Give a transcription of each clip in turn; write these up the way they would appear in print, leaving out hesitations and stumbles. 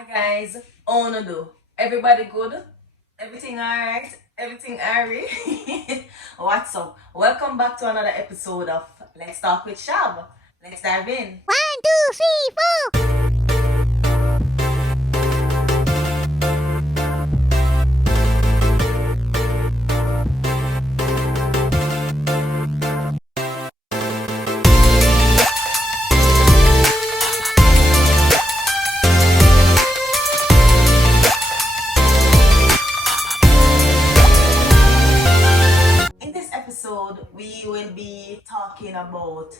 Hi guys, how no do? Everybody good? Everything alright? Everything alright? What's up? Welcome back to another episode of Let's Talk with Shav. Let's dive in. 1, 2, 3, 4. In this episode, we will be talking about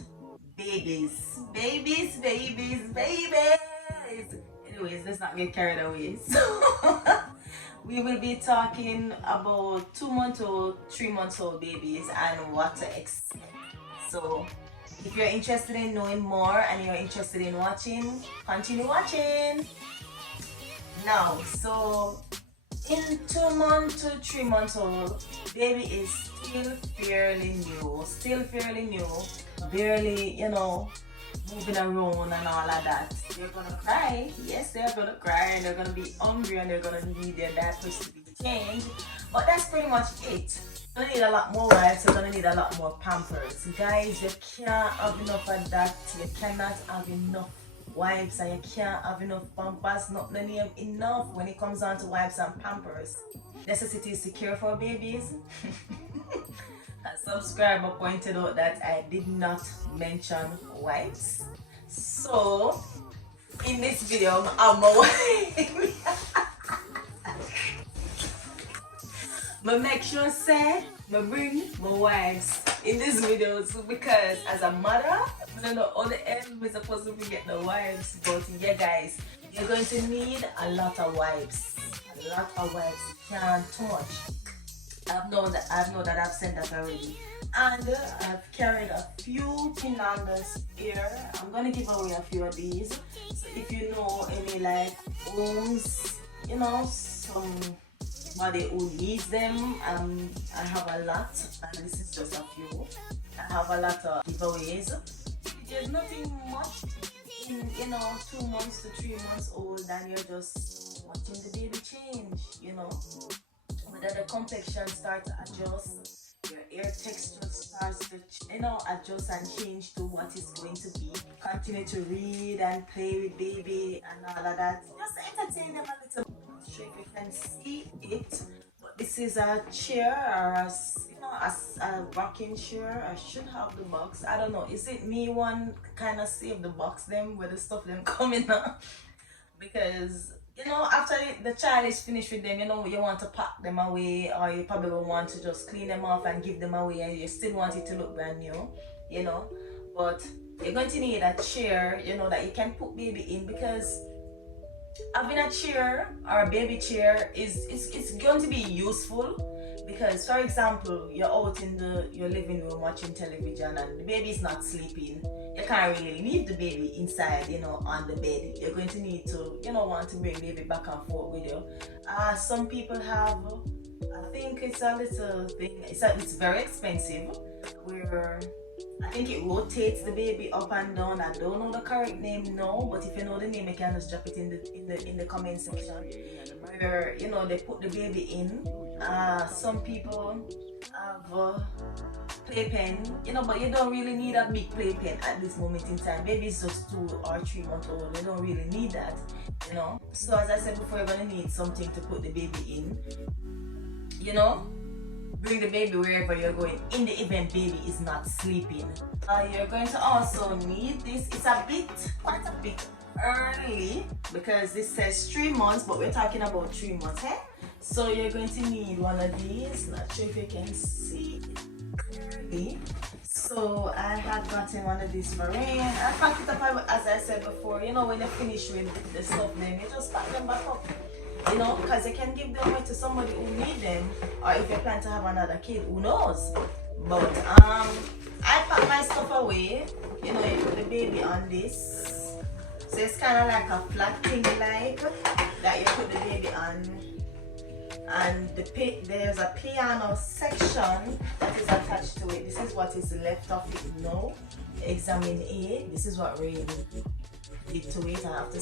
babies. Babies. Anyways, let's not get carried away. So, we will be talking about 2 month old, 3 months old babies and what to expect. So, if you're interested in knowing more and you're interested in watching, continue watching. Now, so in 2 months to 3 months old, baby is still fairly new, barely, moving around and all of that. They're gonna cry, yes, they're gonna cry, and they're gonna be hungry, and they're gonna need their diapers to be changed. But that's pretty much it. You're gonna need a lot more wipes, you're gonna need a lot more pampers. Guys, you can't have enough of that. You cannot have enough wipes and you can't have enough pampers, not many enough when it comes down to wipes and pampers. Necessity is secure for babies. A subscriber pointed out that I did not mention wipes. So in this video, I'm a wipe. I make sure say I bring my wipes in this video too, because as a mother, I don't know how the hell we're supposed to be getting the wipes. But yeah guys, you're going to need a lot of wipes. You can't too much. I've known that I've said that already. And I've carried a few pinandas here. I'm gonna give away a few of these. So if you know any like homes, somebody who needs them, I have a lot, and this is just a few. I have a lot of giveaways. There's nothing much in 2 months to 3 months old than you're just watching the baby change, whether the complexion starts to adjust, your ear texture starts to adjust and change to what it's going to be. Continue to read and play with baby and all of that. Just entertain them a little. I'm not sure if you can see it, but this is a chair or a rocking chair. I should have the box. I don't know. Is it me one kind of save the box them where the stuff them coming up? Because after the child is finished with them, you want to pack them away, or you probably want to just clean them off and give them away, and you still want it to look brand new, But you're going to need a chair, that you can put baby in, because having a chair or a baby chair it's going to be useful. Because for example, you're out in your living room watching television and the baby is not sleeping, you can't really leave the baby inside, on the bed. You're going to need to, want to bring baby back and forth with you. Some people have, I think it's a little thing, it's very expensive, where I think it rotates the baby up and down. I don't know the correct name now, but if you know the name, you can just drop it in the comment section. Where they put the baby in. Some people have playpen, but you don't really need a big playpen at this moment in time. Baby is just 2 or 3 months old. You don't really need that, So as I said before, you're gonna need something to put the baby in. Bring the baby wherever you're going in the event baby is not sleeping. You're going to also need this. It's quite a bit early, because this says 3 months, but we're talking about 3 months, eh? So you're going to need one of these. Not sure if you can see it clearly. So I had gotten one of these for Rain. I packed it up, as I said before, when you finish with the stuff, then you just pack them back up. Because you can give them away to somebody who need them, or if you plan to have another kid, who knows. But I pack my stuff away. You put the baby on this, so it's kind of like a flat thing like that you put the baby on. And there's a piano section that is attached to it. This is what is left of it now. Examine A. This is what Ray did to it. I have to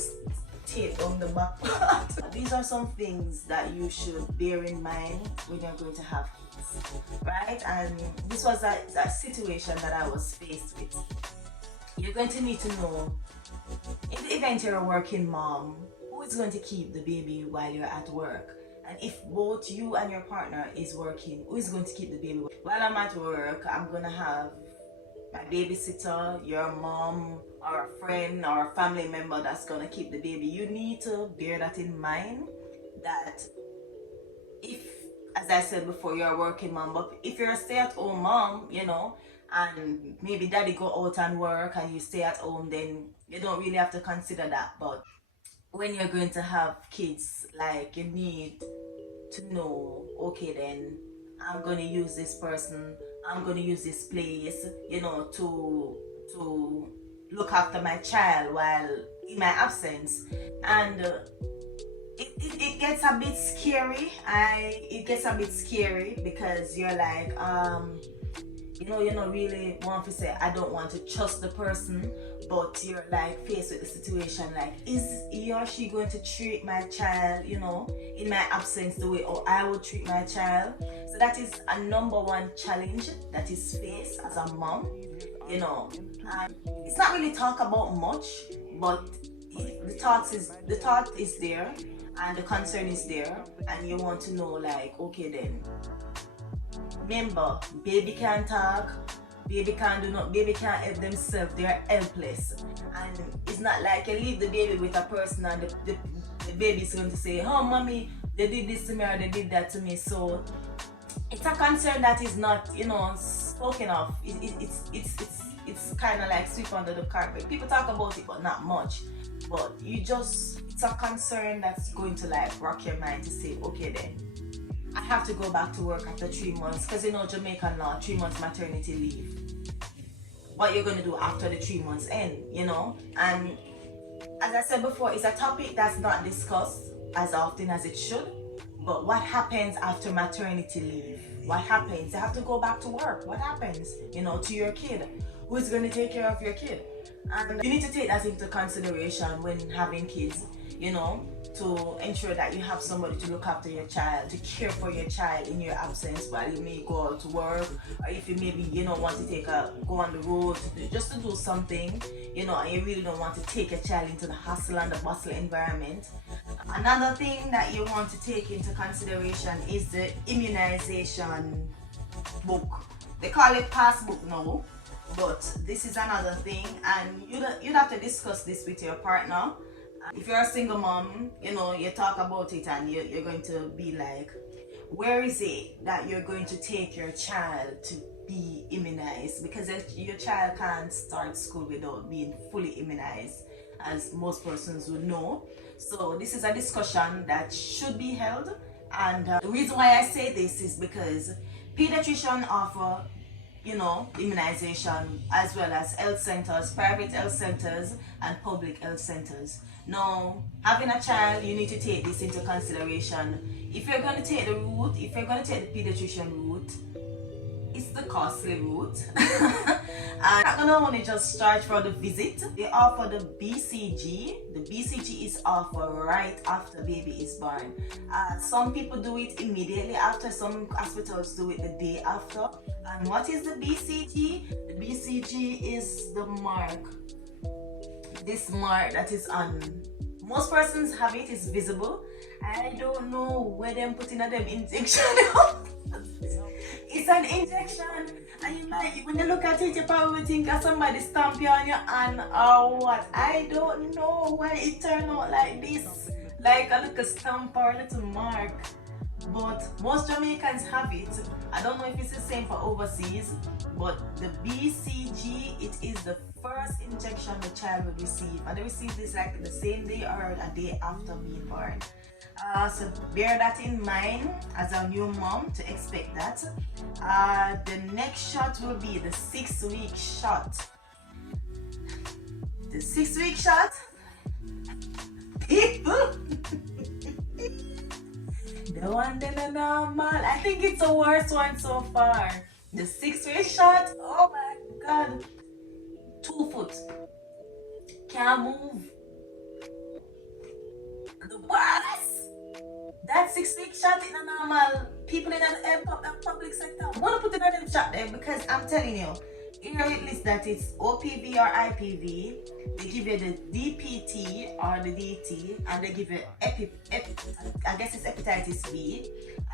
tape on the back part. These are some things that you should bear in mind when you're going to have kids, right? And this was a situation that I was faced with. You're going to need to know, in the event you're a working mom, who is going to keep the baby while you're at work? And if both you and your partner is working, who is going to keep the baby? While I'm at work, I'm going to have my babysitter, your mom, or a friend or a family member that's going to keep the baby. You need to bear that in mind, that if, as I said before, you're a working mom, but if you're a stay-at-home mom, and maybe daddy go out and work and you stay at home, then you don't really have to consider that. But when you're going to have kids, like, you need to know, okay, then I'm going to use this person, I'm going to use this place, to look after my child while in my absence. And it gets a bit scary. It gets a bit scary because you're like, you don't really want to say, I don't want to trust the person, but you're like faced with the situation, like, is he or she going to treat my child, in my absence the way I would treat my child? So that is a number one challenge that is faced as a mom, and it's not really talked about much, but the thought is there and the concern is there, and you want to know, like, okay, then remember, baby can't talk, baby can't do nothing, baby can't help themselves, they're helpless. And it's not like you leave the baby with a person and the baby's going to say, oh mommy, they did this to me or they did that to me. So it's a concern that is not, spoken of. It's kind of like sweep under the carpet. People talk about it, but not much. But it's a concern that's going to like rock your mind to say, okay then, I have to go back to work after 3 months, because Jamaican law, 3 months maternity leave. What you're going to do after the 3 months end, And as I said before, it's a topic that's not discussed as often as it should. But what happens after maternity leave? What happens? You have to go back to work. What happens, to your kid? Who's going to take care of your kid? And you need to take that into consideration when having kids, to ensure that you have somebody to look after your child, to care for your child in your absence while you may go out to work, or if you maybe want to go on the road just to do something, and you really don't want to take your child into the hustle and the bustle environment. Another thing that you want to take into consideration is the immunization book. They call it passbook now, but this is another thing, and you'd have to discuss this with your partner. If you're a single mom, you talk about it and you're going to be like, where is it that you're going to take your child to be immunized? Because your child can't start school without being fully immunized, as most persons would know. So this is a discussion that should be held. And the reason why I say this is because pediatricians offer immunization, as well as health centers, private health centers and public health centers. Now, having a child, you need to take this into consideration. If you're going to take the pediatrician route, it's the costly route. And not gonna only just charge for the visit. They offer the BCG. The BCG is offered right after baby is born. Some people do it immediately after. Some hospitals do it the day after. And what is the BCG? The BCG is the mark. This mark that is on. Most persons have it. It's visible. I don't know where them putting a them injection. It's an injection, and when you look at it, you probably think that somebody stamp you on your hand or what. I don't know why it turned out like this, like a little stamp or a little mark. But most Jamaicans have it. I don't know if it's the same for overseas, but the BCG, it is the first injection the child will receive, and they receive this like the same day or a day after being born. So bear that in mind as a new mom to expect that. The next shot will be the 6-week shot. The 6-week shot, people. The one that are normal. I think it's the worst one so far. The 6-week shot. Oh my God. 2 foot. Can't move. worst. That 6-week shot in a normal people in the public sector. I want to put in a them shot there because I'm telling you, here it lists that it's OPV or IPV. They give you the DPT or the DT, and they give you I guess it's hepatitis B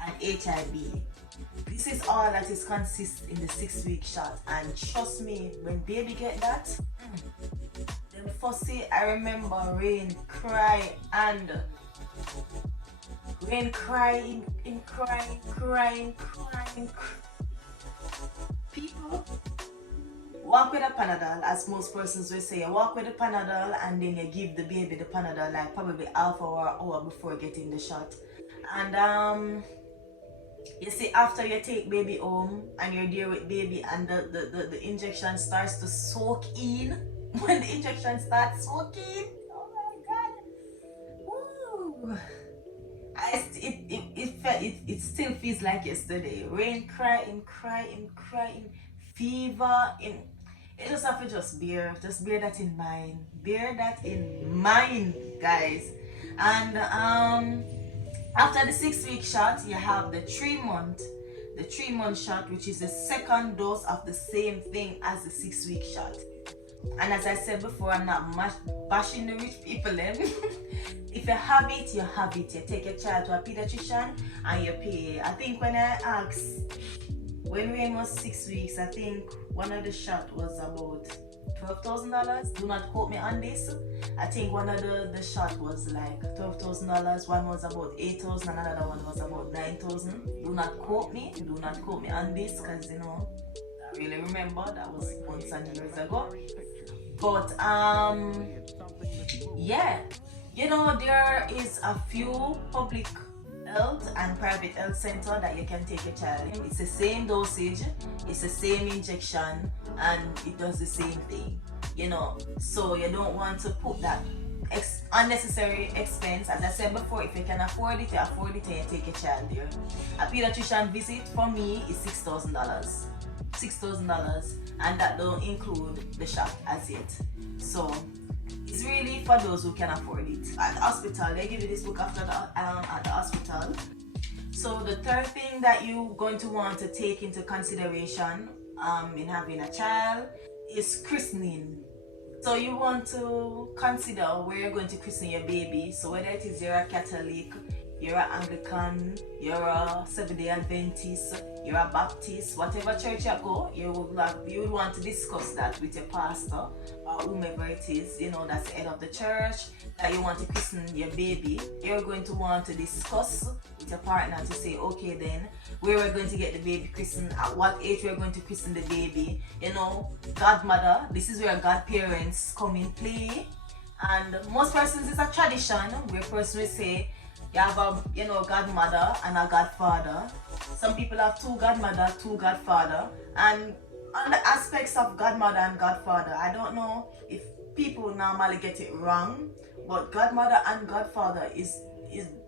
and HIV. This is all that is consist in the 6-week shot, and trust me, when baby get that, then firstly I remember Rain crying. People walk with a Panadol, as most persons will say. You walk with the Panadol and then you give the baby the Panadol like probably half hour before getting the shot. And you see, after you take baby home and you're there with baby and the injection starts to soak in, when the injection starts soaking, oh my god, woo! It still feels like yesterday. Rain crying, fever. You just have to just bear that in mind. Bear that in mind, guys. And after the 6-week shot, you have the 3-month shot, which is the second dose of the same thing as the 6-week shot. And as I said before, I'm not bashing the rich people then. If you have it, you have it. You take your child to a pediatrician and you pay. I think when I asked, when Rain was 6 weeks, I think one of the shot was about $12,000. Do not quote me on this. I think one of the shot was like $12,000. One was about $8,000 and another one was about $9,000. Do not quote me on this, because I really remember that was months and years ago. But yeah, there is a few public health and private health center that you can take your child in. It's the same dosage, it's the same injection, and it does the same thing, so you don't want to put that unnecessary expense. As I said before, if you can afford it, and you take your child there. A pediatrician visit for me is $6,000, and that don't include the shot as yet. So it's really for those who can afford it. At the hospital, they give you this book after at the hospital. So the third thing that you're going to want to take into consideration in having a child is christening. So you want to consider where you're going to christen your baby. So whether it is you're a Catholic, you're an Anglican, you're a Seventh-day Adventist, you're a Baptist, whatever church you go, you would want to discuss that with your pastor or whomever it is, that's the head of the church, that you want to christen your baby. You're going to want to discuss with your partner to say, okay then, where we're going to get the baby christened, at what age we're going to christen the baby, godmother, this is where godparents come in play. And most persons, it's a tradition where person will say, you have a godmother and a godfather. Some people have two godmother, two godfather. And on the aspects of godmother and godfather, I don't know if people normally get it wrong, but godmother and godfather is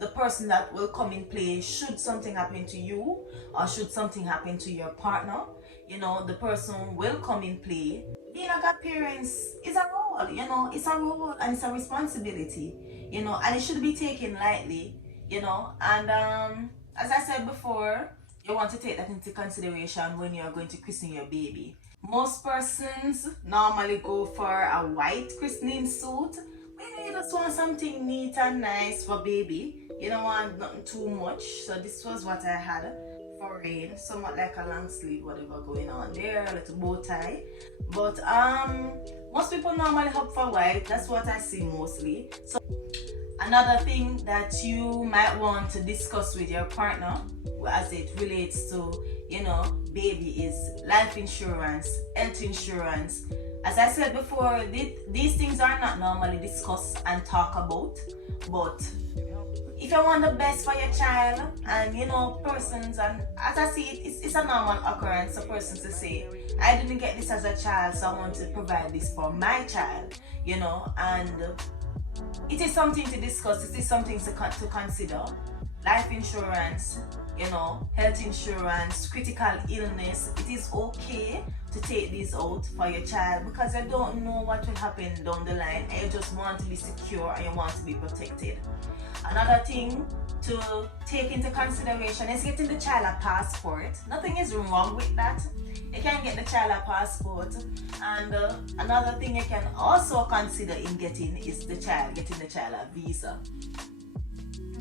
the person that will come in play should something happen to you or should something happen to your partner. The person will come in play. Being a godparents is a role, it's a role and it's a responsibility, and it should be taken lightly, and as I said before, you want to take that into consideration when you're going to christen your baby. Most persons normally go for a white christening suit. Maybe you just want something neat and nice for baby. You don't want nothing too much. So this was what I had for Rain. Somewhat like a long sleeve, whatever going on there, a little bow tie. But most people normally opt for white. That's what I see mostly. So another thing that you might want to discuss with your partner as it relates to, baby is life insurance, health insurance. As I said before, these things are not normally discussed and talked about, but if you want the best for your child, and persons, and as I see it, it's a normal occurrence, a person to say, I didn't get this as a child, so I want to provide this for my child, and it is something to discuss, it is something to consider. life insurance, you know, health insurance, critical illness. It is okay to take these out for your child because you don't know what will happen down the line and you just want to be secure and you want to be protected. Another thing to take into consideration is getting the child a passport. Nothing is wrong with that. You can get the child a passport, and another thing you can also consider in getting the child a visa.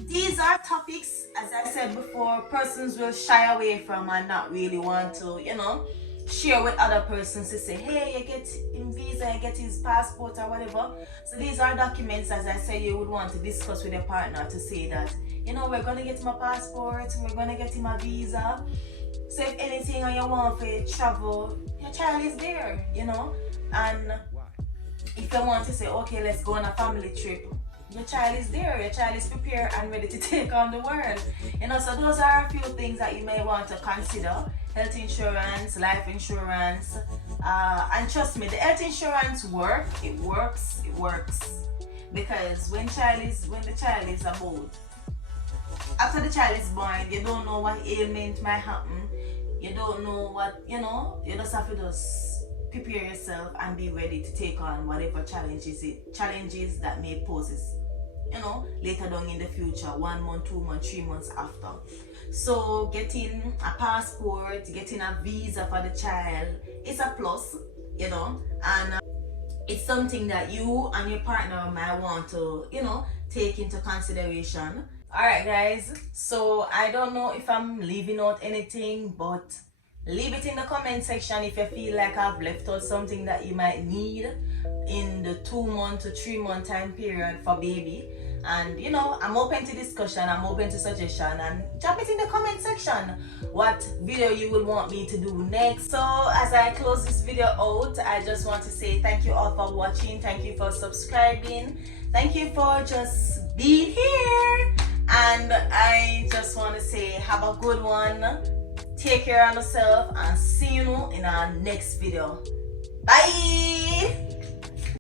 These are topics, as I said before, persons will shy away from and not really want to, you know, share with other persons to say, hey, you get him visa, you get his passport or whatever. So these are documents, as I said, you would want to discuss with your partner to say that, you know, we're going to get him a passport, we're going to get him a visa. So if anything or you want for travel, your child is there, you know. And if you want to say, okay, let's go on a family trip, your child is there, your child is prepared and ready to take on the world. You know, so those are a few things that you may want to consider. Health insurance, life insurance, and trust me, the health insurance works. Because when the child is about, after the child is born, you don't know what ailment might happen. You don't know what, you know, you just have to just prepare yourself and be ready to take on whatever challenges that may poses, you know, later down in the future, 1 month, 2 months, 3 months after. So getting a passport, getting a visa for the child is a plus, you know, and it's something that you and your partner might want to, you know, take into consideration. Alright guys, so I don't know if I'm leaving out anything, but leave it in the comment section if you feel like I've left out something that you might need in the 2 month to 3 month time period for baby. And you know, I'm open to discussion, I'm open to suggestion, and drop it in the comment section what video you would want me to do next. So as I close this video out, I just want to say thank you all for watching, thank you for subscribing, thank you for just being here, and I just want to say have a good one, take care of yourself, and see you in our next video. Bye.